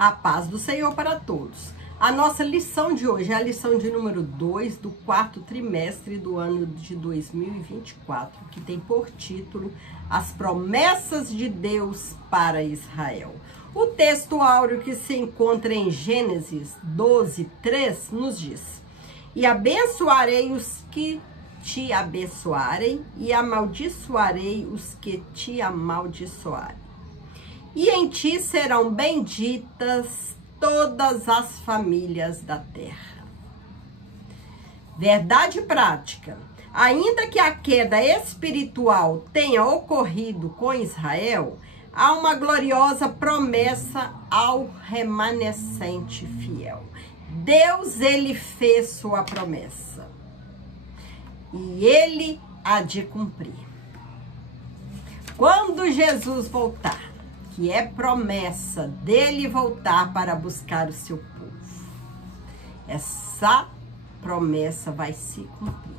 A paz do Senhor para todos. A nossa lição de hoje é a lição de número 2 do quarto trimestre do ano de 2024, que tem por título As Promessas de Deus para Israel. O texto áureo que se encontra em Gênesis 12:3 nos diz: E abençoarei os que te abençoarem, e amaldiçoarei os que te amaldiçoarem. E em ti serão benditas todas as famílias da terra. Verdade prática. Ainda que a queda espiritual tenha ocorrido com Israel, há uma gloriosa promessa ao remanescente fiel. Deus, ele fez sua promessa. E ele há de cumprir. Quando Jesus voltar, que é promessa dele voltar para buscar o seu povo, essa promessa vai se cumprir,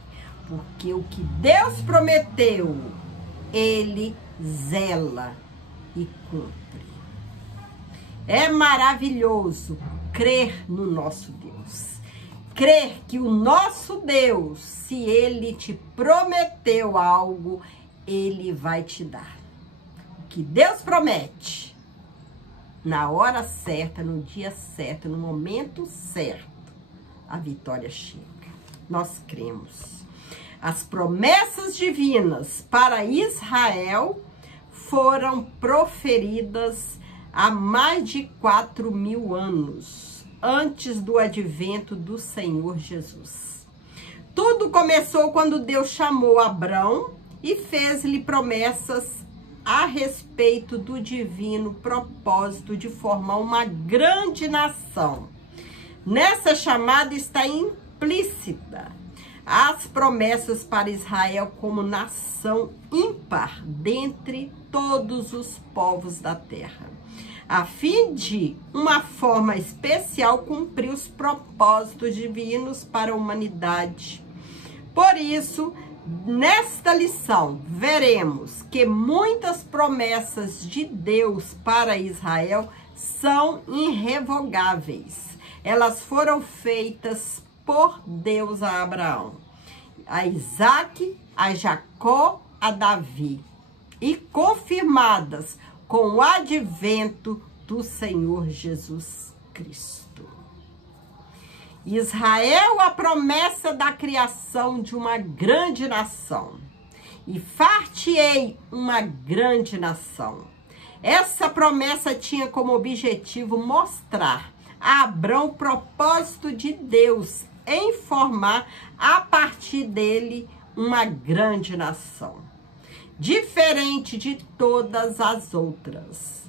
porque o que Deus prometeu, ele zela e cumpre. É maravilhoso crer no nosso Deus, crer que o nosso Deus, se ele te prometeu algo, ele vai te dar. Que Deus promete, na hora certa, no dia certo, no momento certo, a vitória chega. Nós cremos. As promessas divinas para Israel foram proferidas há mais de 4.000 anos, antes do advento do Senhor Jesus. Tudo começou quando Deus chamou Abrão e fez-lhe promessas a respeito do divino propósito de formar uma grande nação. Nessa chamada está implícita as promessas para Israel como nação ímpar dentre todos os povos da terra, a fim de, uma forma especial, cumprir os propósitos divinos para a humanidade. Por isso, nesta lição, veremos que muitas promessas de Deus para Israel são irrevogáveis. Elas foram feitas por Deus a Abraão, a Isaac, a Jacó, a Davi, e confirmadas com o advento do Senhor Jesus Cristo. Israel, a promessa da criação de uma grande nação. E far-te-ei uma grande nação. Essa promessa tinha como objetivo mostrar a Abrão o propósito de Deus em formar a partir dele uma grande nação. Diferente de todas as outras,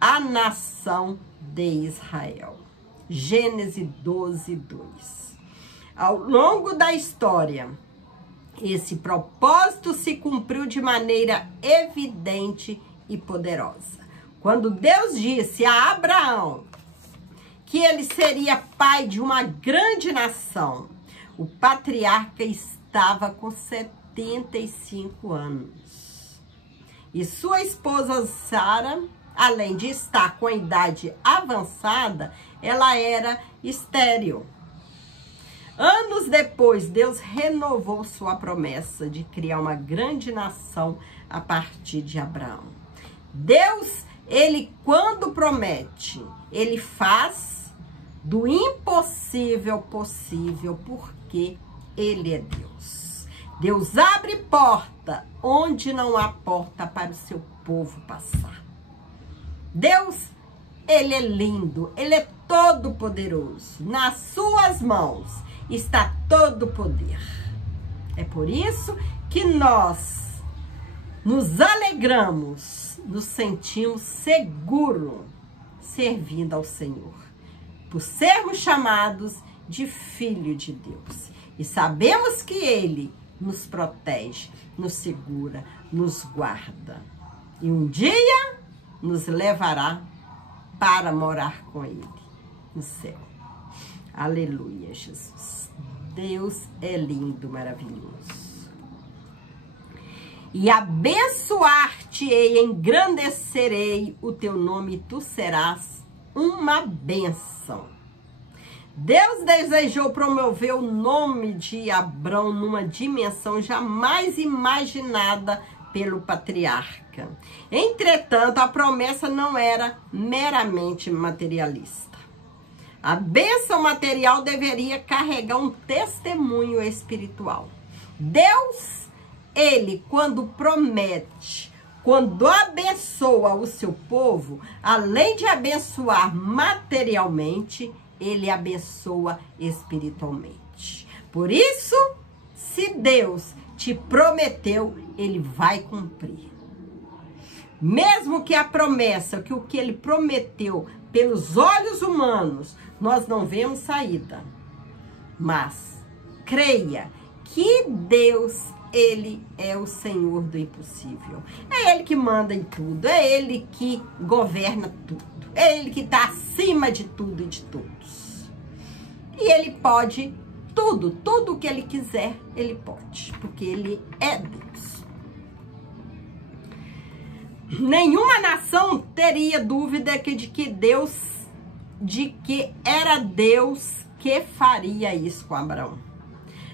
a nação de Israel. Gênesis 12:2. Ao longo da história, esse propósito se cumpriu de maneira evidente e poderosa. Quando Deus disse a Abraão que ele seria pai de uma grande nação, o patriarca estava com 75 anos. E sua esposa Sara, além de estar com a idade avançada, ela era estéril. Anos depois, Deus renovou sua promessa de criar uma grande nação a partir de Abraão. Deus, ele quando promete, ele faz do impossível possível, porque ele é Deus. Deus abre porta onde não há porta para o seu povo passar. Deus, ele é lindo, ele é todo poderoso. Nas suas mãos está todo o poder. É por isso que nós nos alegramos, nos sentimos seguros servindo ao Senhor, por sermos chamados de filho de Deus. E sabemos que ele nos protege, nos segura, nos guarda. E um dia nos levará para morar com ele no céu. Aleluia, Jesus. Deus é lindo, maravilhoso. E abençoar-te-ei, engrandecerei o teu nome, e tu serás uma bênção. Deus desejou promover o nome de Abrão numa dimensão jamais imaginada pelo patriarca. Entretanto, a promessa não era meramente materialista. A bênção material deveria carregar um testemunho espiritual. Deus, ele, quando promete, quando abençoa o seu povo, além de abençoar materialmente, ele abençoa espiritualmente. Por isso, se Deus te prometeu, ele vai cumprir. Mesmo que a promessa, que o que ele prometeu pelos olhos humanos, nós não vemos saída. Mas creia que Deus, ele é o Senhor do impossível. É ele que manda em tudo, é ele que governa tudo. É ele que está acima de tudo e de todos. E ele pode tudo, tudo que ele quiser, ele pode, porque ele é Deus. Nenhuma nação teria dúvida de que era Deus que faria isso com Abraão.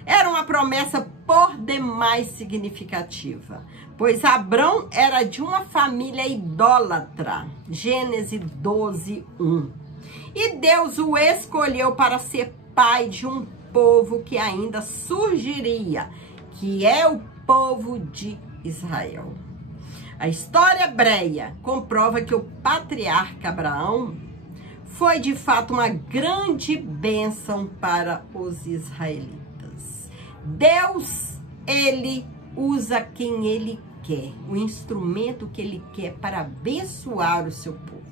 Era uma promessa por demais significativa, pois Abrão era de uma família idólatra. Gênesis 12:1. E Deus o escolheu para ser pai de um povo que ainda surgiria, que é o povo de Israel. A história hebreia comprova que o patriarca Abraão foi de fato uma grande bênção para os israelitas. Deus, ele usa quem ele quer, o instrumento que ele quer para abençoar o seu povo.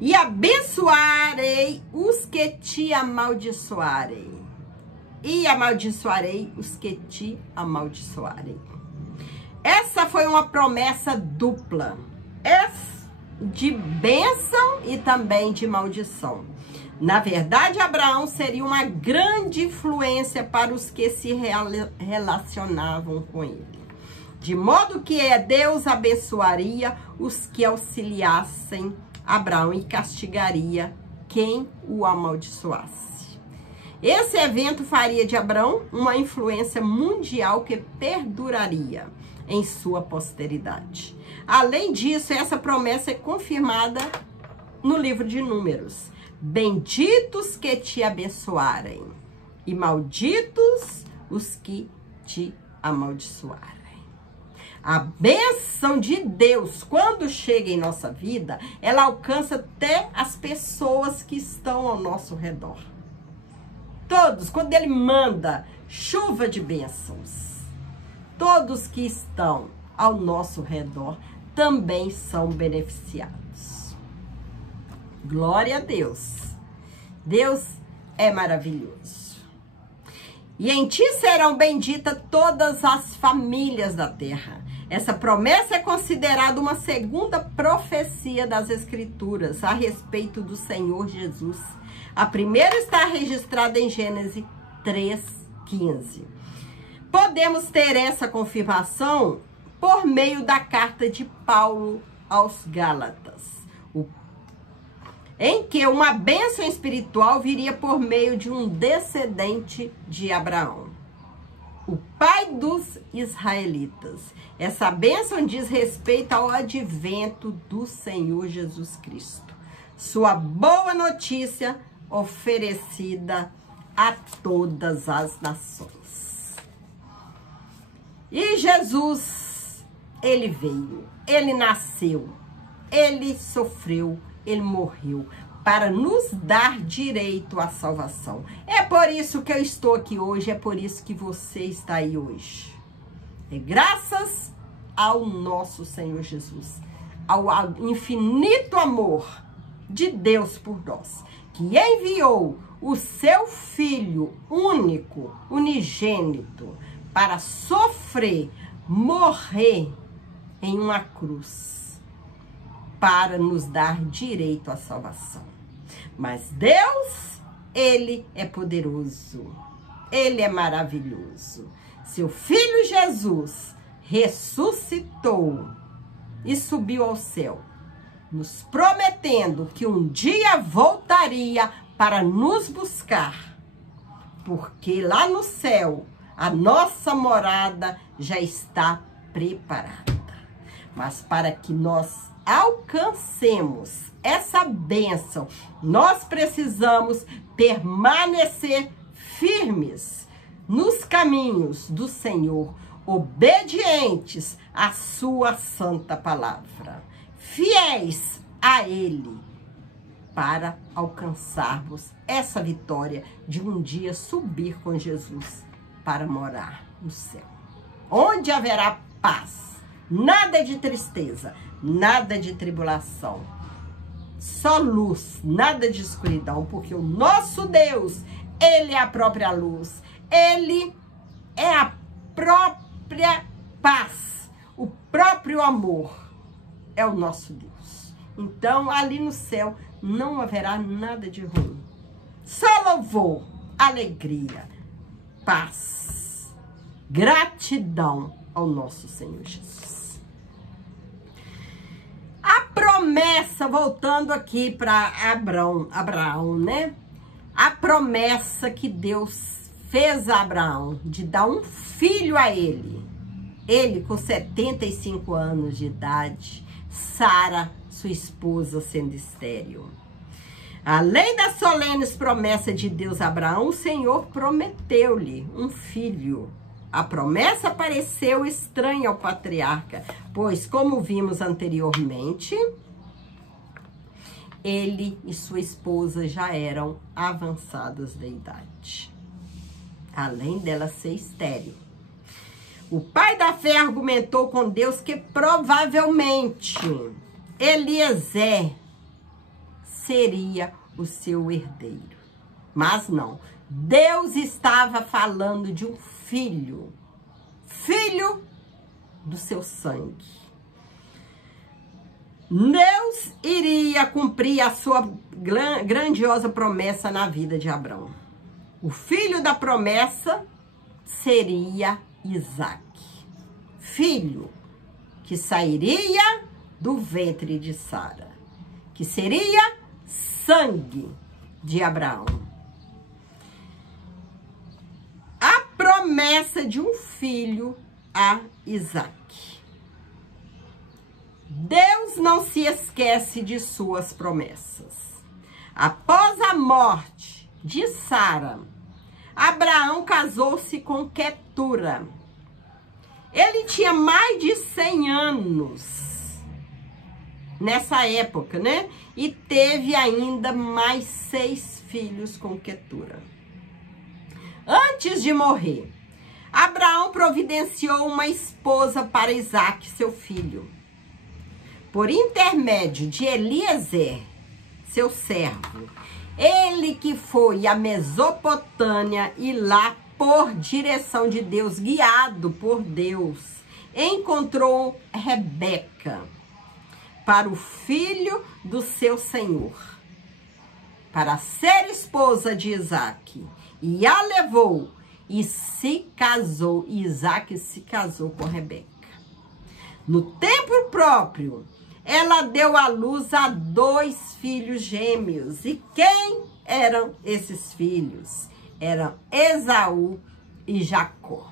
E abençoarei os que te amaldiçoarem, e amaldiçoarei os que te amaldiçoarem. Essa foi uma promessa dupla, de bênção e também de maldição. Na verdade, Abraão seria uma grande influência para os que se relacionavam com ele. De modo que Deus abençoaria os que auxiliassem Abraão e castigaria quem o amaldiçoasse. Esse evento faria de Abraão uma influência mundial que perduraria em sua posteridade. Além disso, essa promessa é confirmada no livro de Números. Benditos que te abençoarem, e malditos os que te amaldiçoarem. A bênção de Deus, quando chega em nossa vida, ela alcança até as pessoas que estão ao nosso redor. Todos, quando ele manda chuva de bênçãos, todos que estão ao nosso redor também são beneficiados. Glória a Deus. Deus é maravilhoso. E em ti serão benditas todas as famílias da terra. Essa promessa é considerada uma segunda profecia das Escrituras a respeito do Senhor Jesus. A primeira está registrada em Gênesis 3:15. Podemos ter essa confirmação por meio da carta de Paulo aos Gálatas, em que uma bênção espiritual viria por meio de um descendente de Abraão, o pai dos israelitas. Essa bênção diz respeito ao advento do Senhor Jesus Cristo, sua boa notícia oferecida a todas as nações. E Jesus, ele veio, ele nasceu, ele sofreu, ele morreu para nos dar direito à salvação. É por isso que eu estou aqui hoje, é por isso que você está aí hoje. É graças ao nosso Senhor Jesus, ao infinito amor de Deus por nós, que enviou o seu Filho único, unigênito, para sofrer, morrer em uma cruz, para nos dar direito à salvação. Mas Deus, ele é poderoso, ele é maravilhoso. Seu Filho Jesus ressuscitou e subiu ao céu nos prometendo que um dia voltaria para nos buscar, porque lá no céu a nossa morada já está preparada. Mas para que nós alcancemos essa bênção, nós precisamos permanecer firmes nos caminhos do Senhor, obedientes à sua santa palavra, fiéis a Ele, para alcançarmos essa vitória de um dia subir com Jesus para morar no céu, onde haverá paz, nada de tristeza, nada de tribulação, só luz, nada de escuridão, porque o nosso Deus, Ele é a própria luz, Ele é a própria paz, o próprio amor é o nosso Deus. Então, ali no céu não haverá nada de ruim, só louvor, alegria, paz, gratidão ao nosso Senhor Jesus. A promessa, voltando aqui para Abraão, né? A promessa que Deus fez a Abraão de dar um filho a ele. Ele com 75 anos de idade, Sara, sua esposa, sendo estéril. Além das solenes promessas de Deus a Abraão, o Senhor prometeu-lhe um filho. A promessa pareceu estranha ao patriarca, pois, como vimos anteriormente, ele e sua esposa já eram avançados da idade, além dela ser estéril. O pai da fé argumentou com Deus que provavelmente Eliezer seria o seu herdeiro. Mas não, Deus estava falando de um filho, filho do seu sangue. Deus iria cumprir a sua grandiosa promessa na vida de Abraão. O filho da promessa seria Isaac, filho que sairia do ventre de Sara, que seria sangue de Abraão. A promessa de um filho a Isaac. Deus não se esquece de suas promessas. Após a morte de Sara, Abraão casou-se com Quetura. Ele tinha mais de 100 anos nessa época, né? E teve ainda mais 6 filhos com Quetura. Antes de morrer, Abraão providenciou uma esposa para Isaac, seu filho. Por intermédio de Eliezer, seu servo, ele que foi à Mesopotâmia e lá, por direção de Deus, guiado por Deus, encontrou Rebeca para o filho do seu senhor, para ser esposa de Isaac, e a levou e se casou. Isaac se casou com Rebeca. No tempo próprio, ela deu à luz a 2 filhos gêmeos. E quem eram esses filhos? Eram Esaú e Jacó.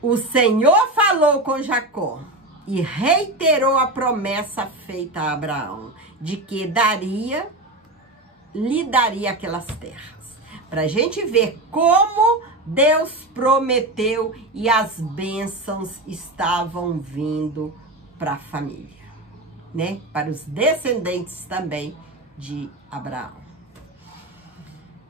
O Senhor falou com Jacó e reiterou a promessa feita a Abraão, de que lhe daria aquelas terras. Para a gente ver como Deus prometeu e as bênçãos estavam vindo para a família, né? Para os descendentes também de Abraão.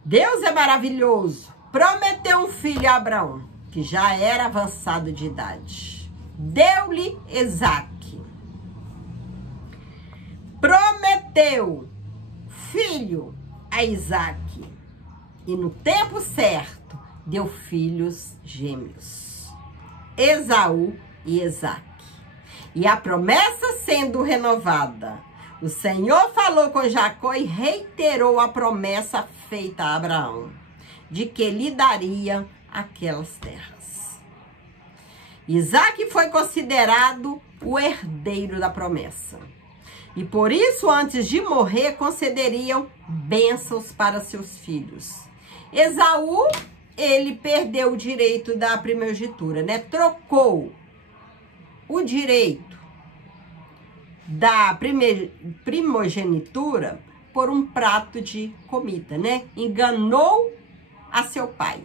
Deus é maravilhoso. Prometeu um filho a Abraão, que já era avançado de idade. Deu-lhe Isaac. Prometeu filho a Isaac. E no tempo certo, deu filhos gêmeos, Esaú e Isaac. E a promessa sendo renovada, o Senhor falou com Jacó e reiterou a promessa feita a Abraão, de que lhe daria aquelas terras. Isaac foi considerado o herdeiro da promessa. E por isso, antes de morrer, concederiam bênçãos para seus filhos. Esaú, ele perdeu o direito da primogenitura, né? Trocou o direito da primogenitura por um prato de comida, né? Enganou a seu pai.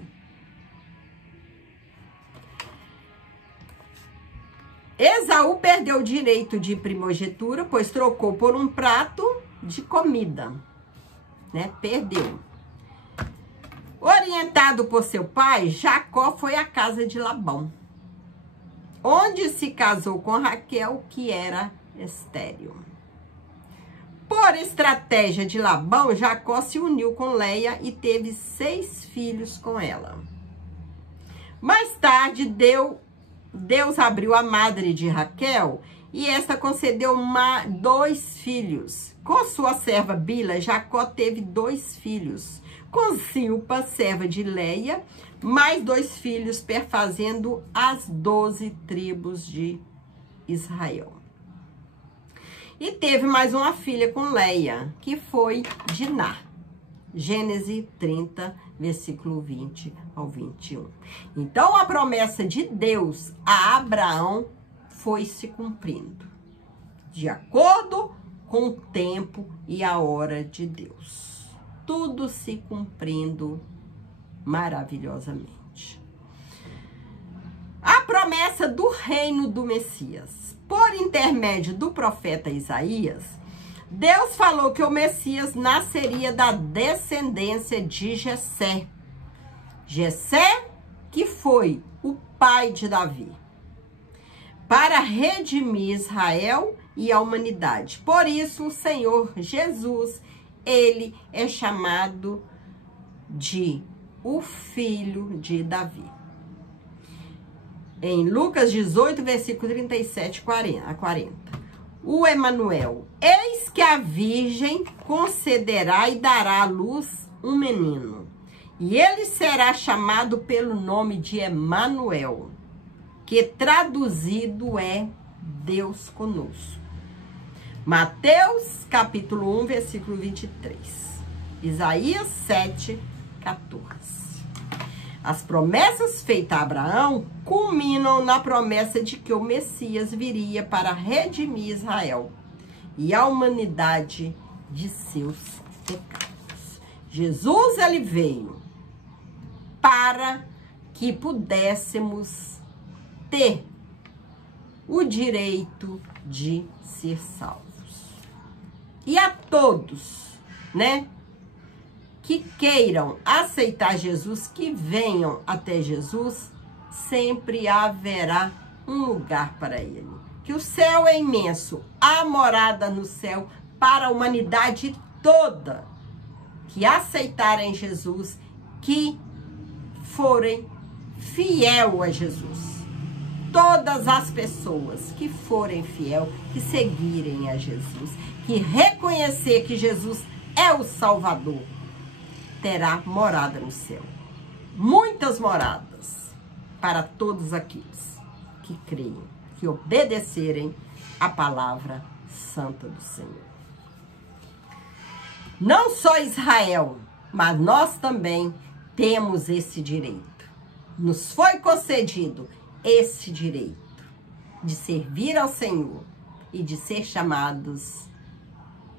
Esaú perdeu o direito de primogenitura, pois trocou por um prato de comida, né? Perdeu. Orientado por seu pai, Jacó foi à casa de Labão, onde se casou com Raquel, que era estéril. Por estratégia de Labão, Jacó se uniu com Leia e teve 6 filhos com ela. Mais tarde, Deus abriu a madre de Raquel e esta concedeu 2 filhos. Com sua serva Bila, Jacó teve 2 filhos. Com Zilpa, serva de Leia, mais 2 filhos, perfazendo as 12 tribos de Israel. E teve mais uma filha com Leia, que foi Diná. Gênesis 30, versículo 20 ao 21. Então, a promessa de Deus a Abraão foi se cumprindo, de acordo com o tempo e a hora de Deus. Tudo se cumprindo maravilhosamente. A promessa do reino do Messias. Por intermédio do profeta Isaías, Deus falou que o Messias nasceria da descendência de Jessé. Jessé, que foi o pai de Davi, para redimir Israel e a humanidade. Por isso, o Senhor Jesus, ele é chamado de o filho de Davi. Em Lucas 18, versículo 37 a 40. O Emanuel, eis que a virgem concederá e dará à luz um menino, e ele será chamado pelo nome de Emanuel, que traduzido é Deus conosco. Mateus, capítulo 1, versículo 23. Isaías 7, 14. As promessas feitas a Abraão culminam na promessa de que o Messias viria para redimir Israel e a humanidade de seus pecados. Jesus, ele veio para que pudéssemos ter o direito de ser salvos. E a todos, né, que queiram aceitar Jesus, que venham até Jesus, sempre haverá um lugar para ele. Que o céu é imenso, há morada no céu para a humanidade toda, que aceitarem Jesus, que forem fiel a Jesus. Todas as pessoas que forem fiel, que seguirem a Jesus, que reconhecer que Jesus é o Salvador, terá morada no céu. Muitas moradas para todos aqueles que creem, que obedecerem a palavra santa do Senhor. Não só Israel, mas nós também temos esse direito. Nos foi concedido esse direito de servir ao Senhor e de ser chamados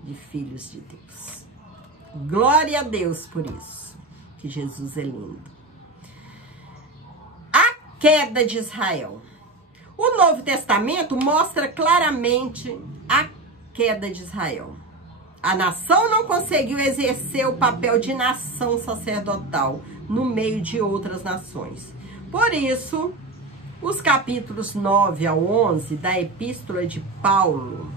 de filhos de Deus. Glória a Deus por isso, que Jesus é lindo. A queda de Israel. O Novo Testamento mostra claramente a queda de Israel. A nação não conseguiu exercer o papel de nação sacerdotal no meio de outras nações. Por isso, os capítulos 9 ao 11 da Epístola de Paulo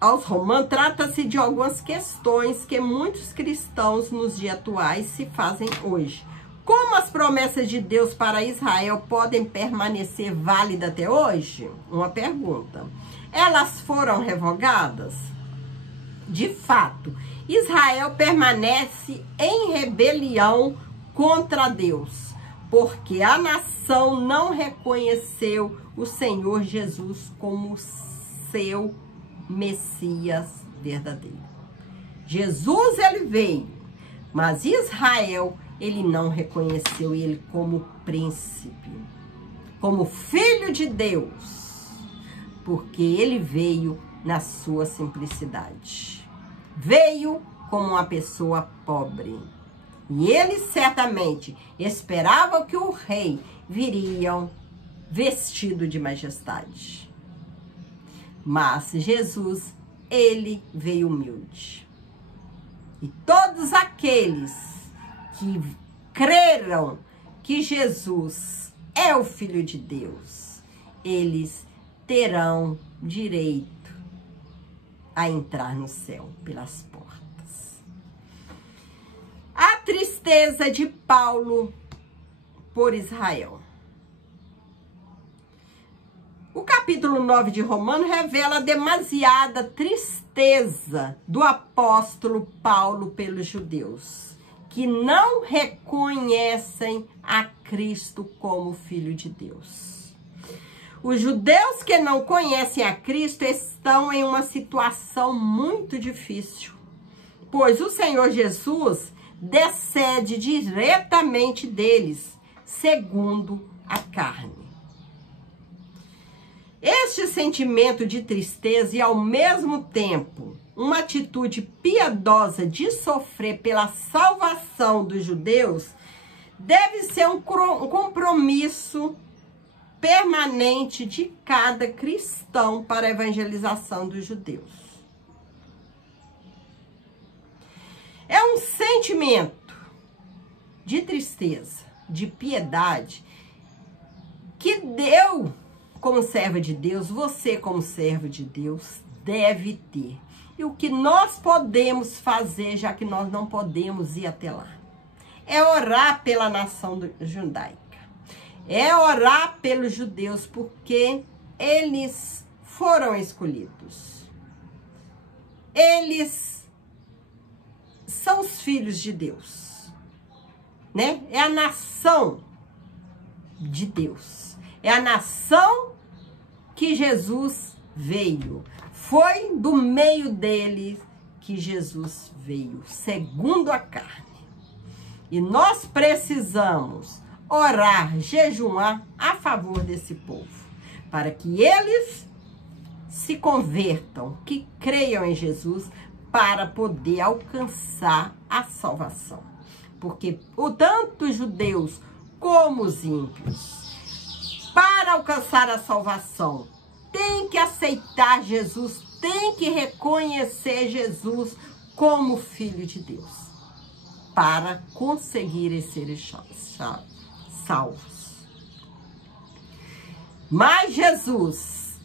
aos Romanos, trata-se de algumas questões que muitos cristãos nos dias atuais se fazem hoje. Como as promessas de Deus para Israel podem permanecer válidas até hoje? Uma pergunta. Elas foram revogadas? De fato, Israel permanece em rebelião contra Deus. porque a nação não reconheceu o Senhor Jesus como seu Messias verdadeiro. Jesus, ele veio, mas Israel, ele não reconheceu ele como príncipe, como filho de Deus, porque ele veio na sua simplicidade. Veio como uma pessoa pobre. E eles certamente esperavam que o rei viria vestido de majestade. Mas Jesus, ele veio humilde. E todos aqueles que creram que Jesus é o Filho de Deus, eles terão direito a entrar no céu pelas portas. A tristeza de Paulo por Israel. O capítulo 9 de Romanos revela a demasiada tristeza do apóstolo Paulo pelos judeus, que não reconhecem a Cristo como Filho de Deus. Os judeus que não conhecem a Cristo estão em uma situação muito difícil, pois o Senhor Jesus descende diretamente deles, segundo a carne. Este sentimento de tristeza e, ao mesmo tempo, uma atitude piedosa de sofrer pela salvação dos judeus deve ser um compromisso permanente de cada cristão para a evangelização dos judeus. É um sentimento de tristeza, de piedade, que eu, como serva de Deus, você, como servo de Deus, deve ter. E o que nós podemos fazer, já que nós não podemos ir até lá, é orar pela nação judaica. É orar pelos judeus, porque eles foram escolhidos. Eles são os filhos de Deus, né? É a nação de Deus. É a nação que Jesus veio. Foi do meio deles que Jesus veio, segundo a carne. E nós precisamos orar, jejuar a favor desse povo, para que eles se convertam, que creiam em Jesus, para poder alcançar a salvação. Porque tanto os judeus como os ímpios, para alcançar a salvação, tem que aceitar Jesus, tem que reconhecer Jesus como Filho de Deus, para conseguirem ser salvos. Mas Jesus,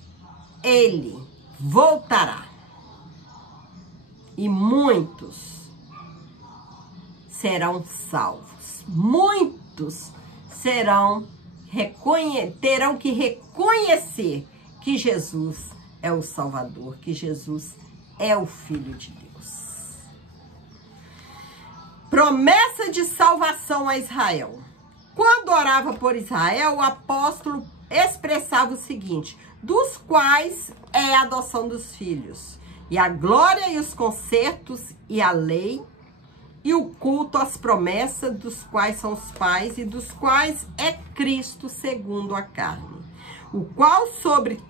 ele voltará, e muitos serão salvos. Muitos terão que reconhecer que Jesus é o Salvador, que Jesus é o Filho de Deus. Promessa de salvação a Israel. Quando orava por Israel, o apóstolo expressava o seguinte: dos quais é a adoção dos filhos, e a glória e os concertos e a lei, e o culto às promessas, dos quais são os pais, e dos quais é Cristo segundo a carne, o qual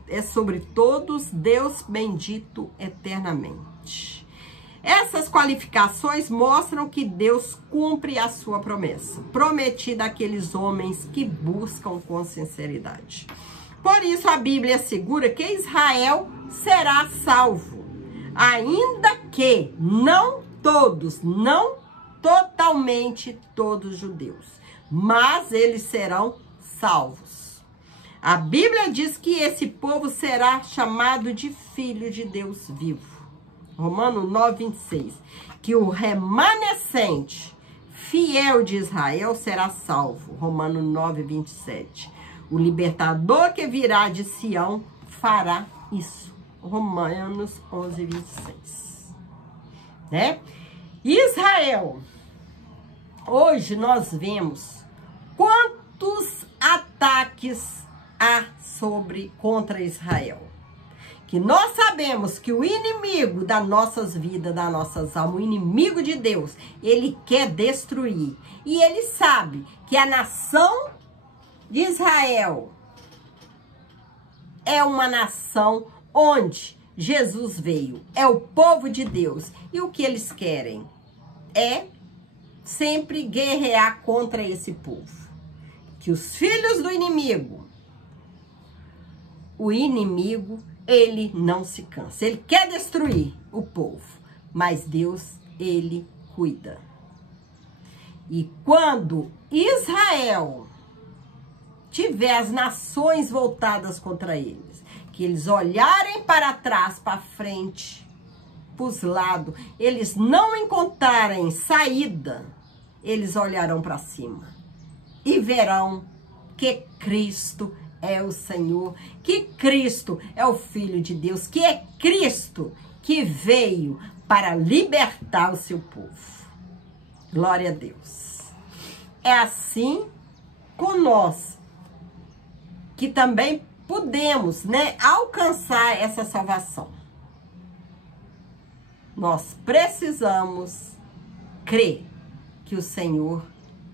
é sobre todos Deus bendito eternamente. Essas qualificações mostram que Deus cumpre a sua promessa, prometida àqueles homens que buscam com sinceridade. Por isso a Bíblia assegura que Israel será salvo, ainda que não todos, não totalmente todos os judeus, mas eles serão salvos. A Bíblia diz que esse povo será chamado de filho de Deus vivo. Romanos 9, 26. Que o remanescente fiel de Israel será salvo. Romanos 9, 27. O libertador que virá de Sião fará isso. Romanos 11, 26. Né? Israel. Hoje nós vemos ataques há contra Israel. Que nós sabemos que o inimigo das nossas vidas, das nossas almas, o inimigo de Deus, ele quer destruir. E ele sabe que a nação de Israel é uma nação onde Jesus veio. É o povo de Deus. E o que eles querem é sempre guerrear contra esse povo. Que os filhos do inimigo, o inimigo, ele não se cansa. Ele quer destruir o povo, mas Deus, ele cuida. E quando Israel tiver as nações voltadas contra eles, que eles olharem para trás, para frente, para os lados, eles não encontrarem saída, eles olharão para cima e verão que Cristo é o Senhor, que Cristo é o Filho de Deus, que é Cristo que veio para libertar o seu povo. Glória a Deus. É assim com nós, que também podemos, né, alcançar essa salvação. Nós precisamos crer que o Senhor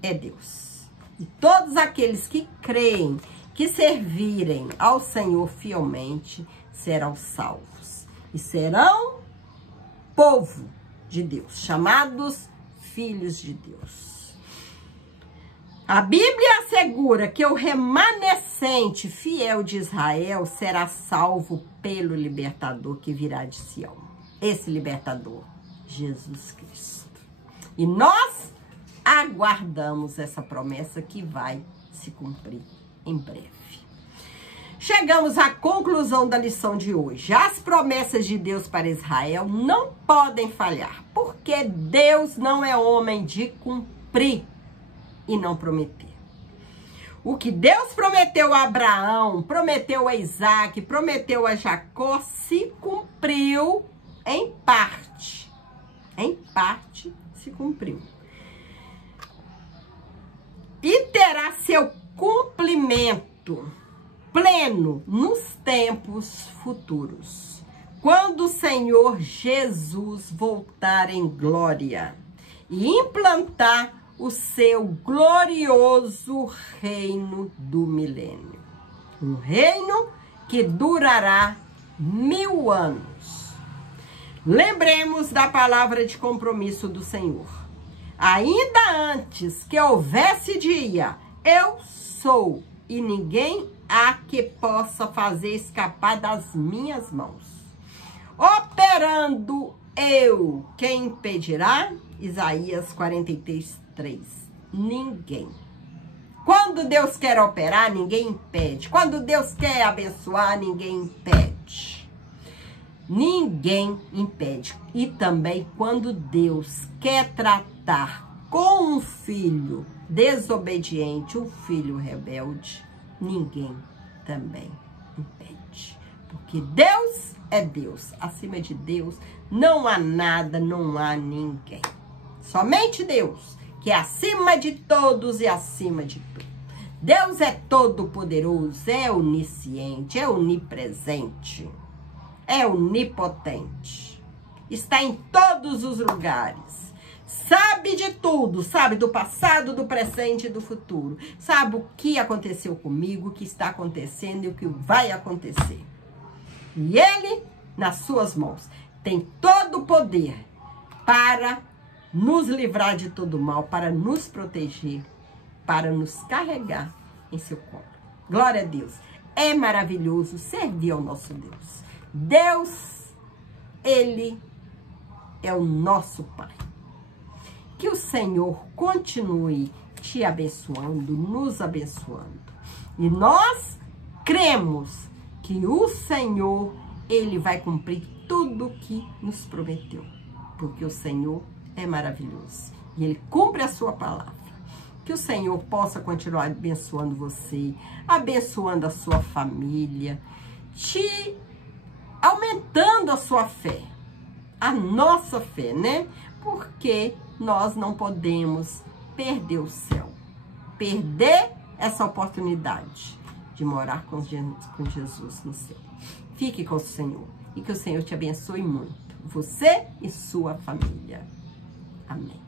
é Deus. E todos aqueles que creem, que servirem ao Senhor fielmente, serão salvos. E serão povo de Deus, chamados filhos de Deus. A Bíblia assegura que o remanescente fiel de Israel será salvo pelo libertador que virá de Sião. Esse libertador, Jesus Cristo. E nós aguardamos essa promessa que vai se cumprir em breve. Chegamos à conclusão da lição de hoje. As promessas de Deus para Israel não podem falhar, porque Deus não é homem de cumprir e não prometer. O que Deus prometeu a Abraão, prometeu a Isaac, prometeu a Jacó, se cumpriu em parte. Em parte se cumpriu. E terá seu cumprimento pleno nos tempos futuros, quando o Senhor Jesus voltar em glória e implantar o seu glorioso reino do milênio. Um reino que durará 1000 anos. Lembremos da palavra de compromisso do Senhor. Ainda antes que houvesse dia, eu sou, e ninguém há que possa fazer escapar das minhas mãos. Operando eu, quem impedirá? Isaías 43:3. Ninguém. Quando Deus quer operar, ninguém impede. Quando Deus quer abençoar, ninguém impede. Ninguém impede. E também quando Deus quer tratar com um filho desobediente, um filho rebelde, ninguém também impede. Porque Deus é Deus. Acima de Deus não há nada, não há ninguém. Somente Deus, que é acima de todos e acima de tudo. Deus é todo-poderoso, é onisciente, é onipresente, é onipotente. Está em todos os lugares. Sabe de tudo, sabe do passado, do presente e do futuro. Sabe o que aconteceu comigo, o que está acontecendo e o que vai acontecer. E Ele, nas suas mãos, tem todo o poder para nos livrar de todo mal, para nos proteger, para nos carregar em seu colo. Glória a Deus. É maravilhoso servir ao nosso Deus. Deus, Ele é o nosso Pai. Que o Senhor continue te abençoando, nos abençoando. E nós cremos que o Senhor, Ele vai cumprir tudo o que nos prometeu. Porque o Senhor é maravilhoso. E Ele cumpre a sua palavra. Que o Senhor possa continuar abençoando você, abençoando a sua família, te aumentando a sua fé. A nossa fé, né? Porque nós não podemos perder o céu. Perder essa oportunidade de morar com Jesus no céu. Fique com o Senhor e que o Senhor te abençoe muito, você e sua família. Amém.